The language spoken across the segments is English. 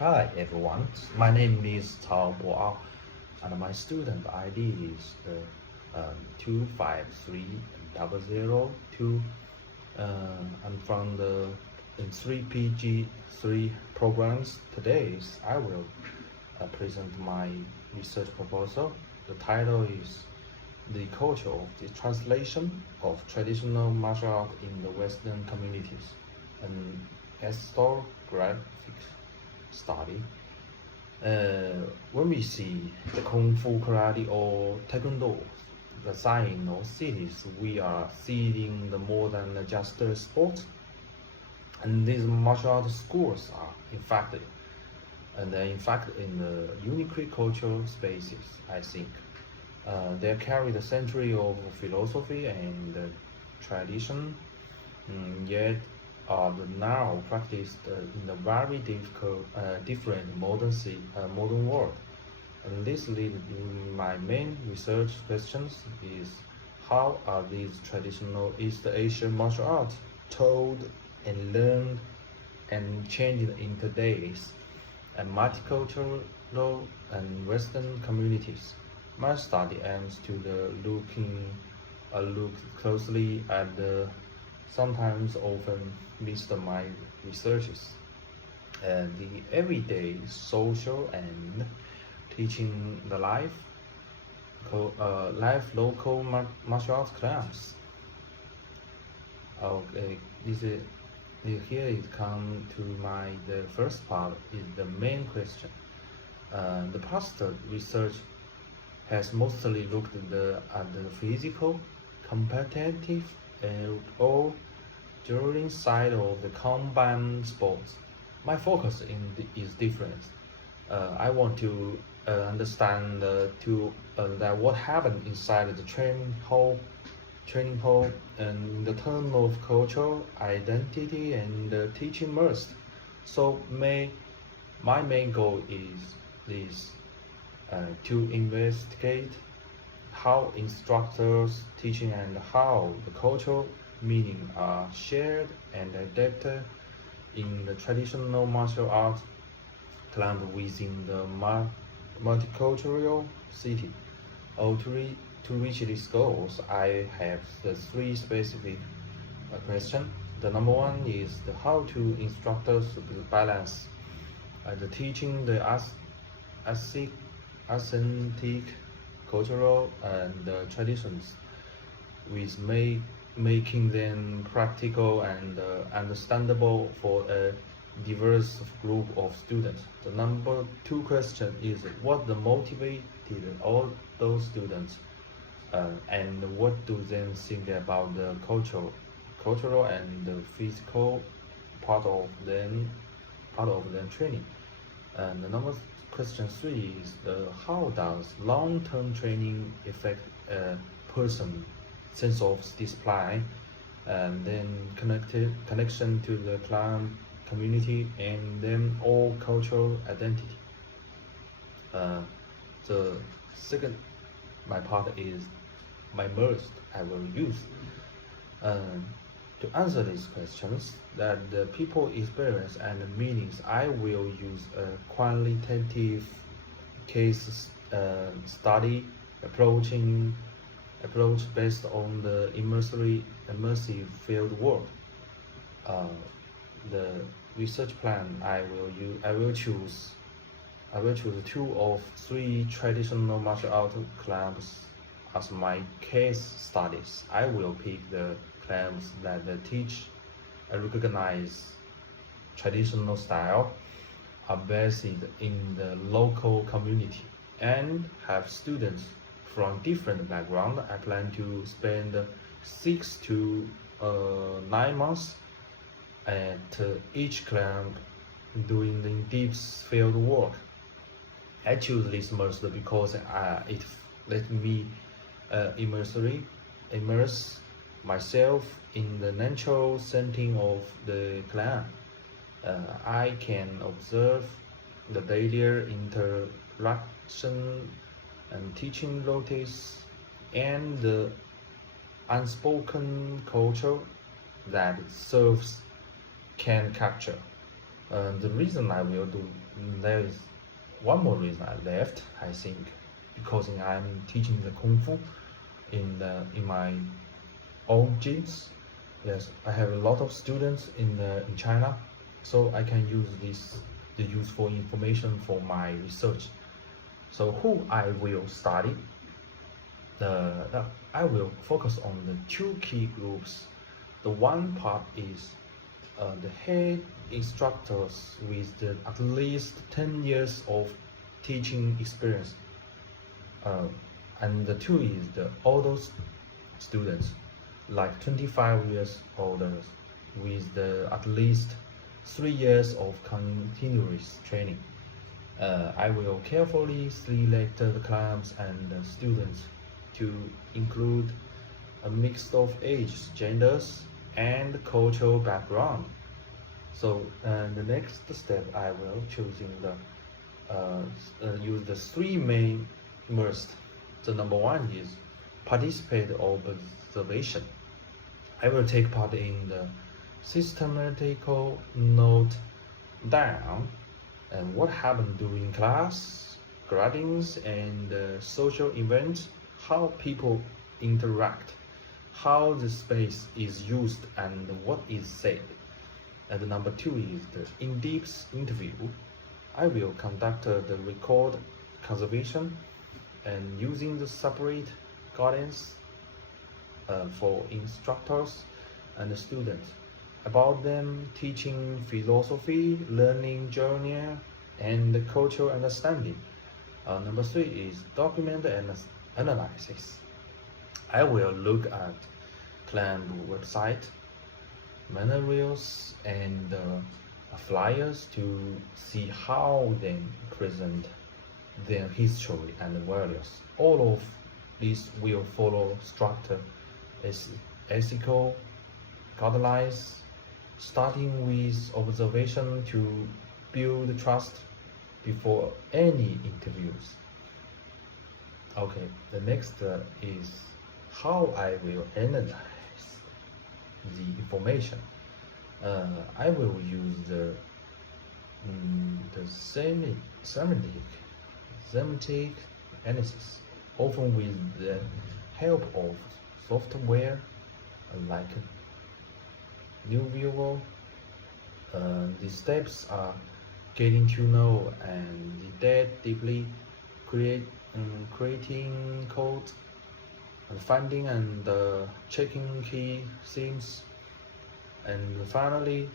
Hi everyone, my name is Cao Boao and my student ID is 253002. I'm from the 3PG3 programs. Today I will present my research proposal. The title is The Culture of the Translation of Traditional Martial Art in the Western Communities, an ethnographic study. When we see the Kung Fu, Karate, or Taekwondo, the sign of cities, we are seeing the more than just a sport. And these martial art schools are, in fact, in the unique cultural spaces, I think. They carry the century of philosophy and tradition, yet are now practiced in a very different modern world. And this leads to my main research questions is how are these traditional East Asian martial arts taught and learned and changed in today's and multicultural and Western communities. My study aims to look closely at the sometimes often missed my researches and the everyday social and teaching the live local martial arts clubs. Okay, here it come to the first part is the main question. The past research has mostly looked at the physical, competitive, or during side of the combined sports. My focus is different. I want to understand that what happened inside the training hall, and the turn of cultural identity and teaching immersed. So my main goal is this to investigate how instructors teaching and how the cultural meaning are shared and adapted in the traditional martial arts club within the multicultural city. To reach these goals, I have the three specific questions. The number one is how to instructors balance the teaching the ASIC, authentic cultural and traditions with making them practical and understandable for a diverse group of students. The number two question is what motivated all those students and what do they think about the cultural and the physical part of them training. And the number question three is how does long-term training affect a person sense of discipline and then connection to the client community and then all cultural identity. Uh, the second my part is my most I will use uh, to answer these questions that the people experience and the meanings. I will use a qualitative case study approach based on the immersive field work. Uh, the research plan I will choose two of three traditional martial art clubs as my case studies. I will pick the clubs that teach a recognized traditional style, are based in the local community, and have students from different backgrounds. I plan to spend 6 to 9 months at each club doing the deep field work. I choose this method because it let me immerse myself in the natural setting of the clan. I can observe the daily interaction and teaching routines and the unspoken culture that serves can capture. The reason I will do, there is one more reason I left, I think, because I'm teaching the Kung Fu in my own gyms. Yes, I have a lot of students in China, so I can use the useful information for my research. So who I will study? I will focus on the two key groups. The one part is the head instructors with at least 10 years of teaching experience. Uh, and the two is the older students, like 25 years older, with at least 3 years of continuous training. I will carefully select the clients and the students to include a mix of ages, genders, and cultural background. So the next step I will use the three main must. The number one is participate observation. I will take part in the systematical note down and what happened during class, gradings, and social events, how people interact, how the space is used, and what is said. And number two is the in-depth interview. I will conduct the record conservation and using the separate guidance for instructors and students about them teaching philosophy, learning journey, and cultural understanding. Number three is document and analysis. I will look at client website, manuals, and flyers to see how they present their history and values. All of these will follow structure as ethical guidelines, starting with observation to build trust before any interviews. Okay, the next is how I will analyze the information. I will use the semantic analysis, often with the help of software like New Viewer. The steps are getting to know and that deeply, creating code, and finding and checking key themes, and finally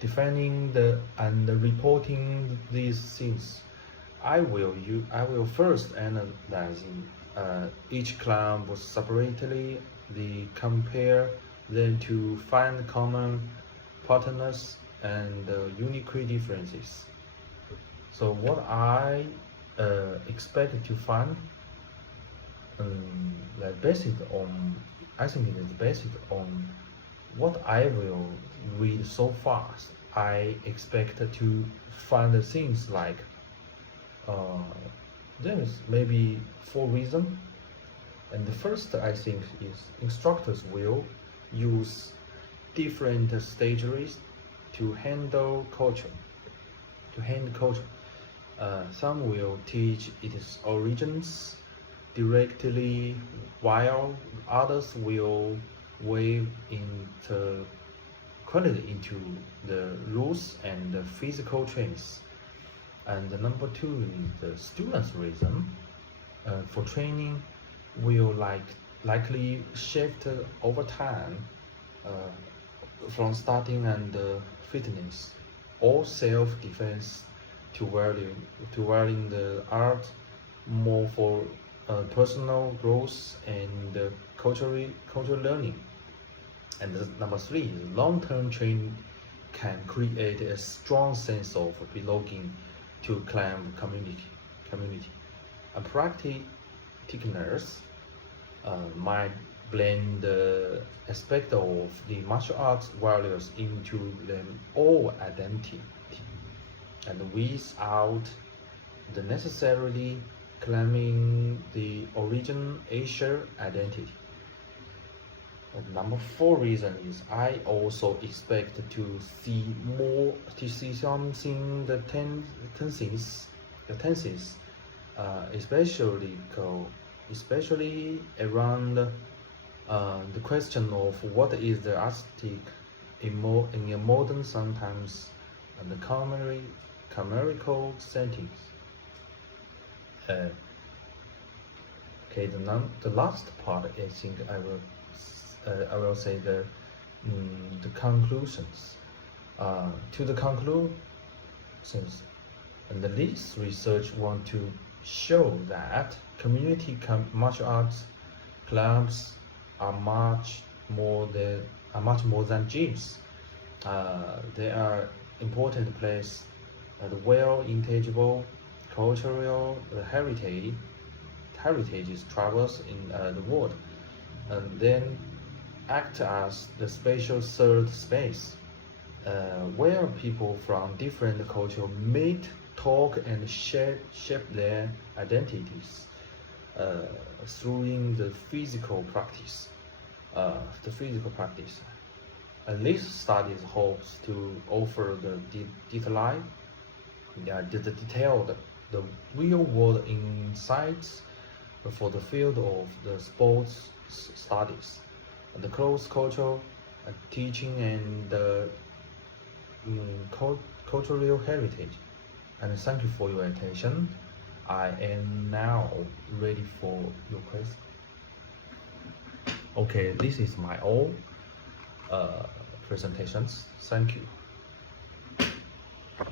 defining and reporting these things. I will first analyze each class separately, compare them to find common partners and unique differences. So what I expect to find, like based on, I think it is based on what I will read so far. I expect to find things like there is maybe four reasons. And the first, I think, is instructors will use different stages to handle culture. Some will teach its origins directly, while others will wave into the rules and the physical trains. And the number two is the students' reason for training will likely shift over time from starting and fitness or self-defense to valuing the art more for personal growth and cultural learning. And number three is long-term training can create a strong sense of belonging to clan community. And practitioners might blend the aspect of the martial arts values into them all identity, and without the necessarily claiming the origin Asia identity. Number four reason is I also expect to see something the tenses, especially around the question of what is the aesthetic in a modern sometimes and the chimerical settings. Uh, okay, the last part I think I will say the conclusions. To the conclusions, and this research want to show that martial arts clubs are much more than gyms. They are important place, well intangible cultural heritages travels in the world, and then act as the spatial third space, where people from different cultures meet, talk, and shape their identities through the physical practice. The physical practice. And this studies hopes to offer the detailed, the real-world insights for the field of the sports studies, the cross-cultural teaching, and the cultural heritage. And thank you for your attention. I am now ready for your question. Okay, this is my all presentations. Thank you.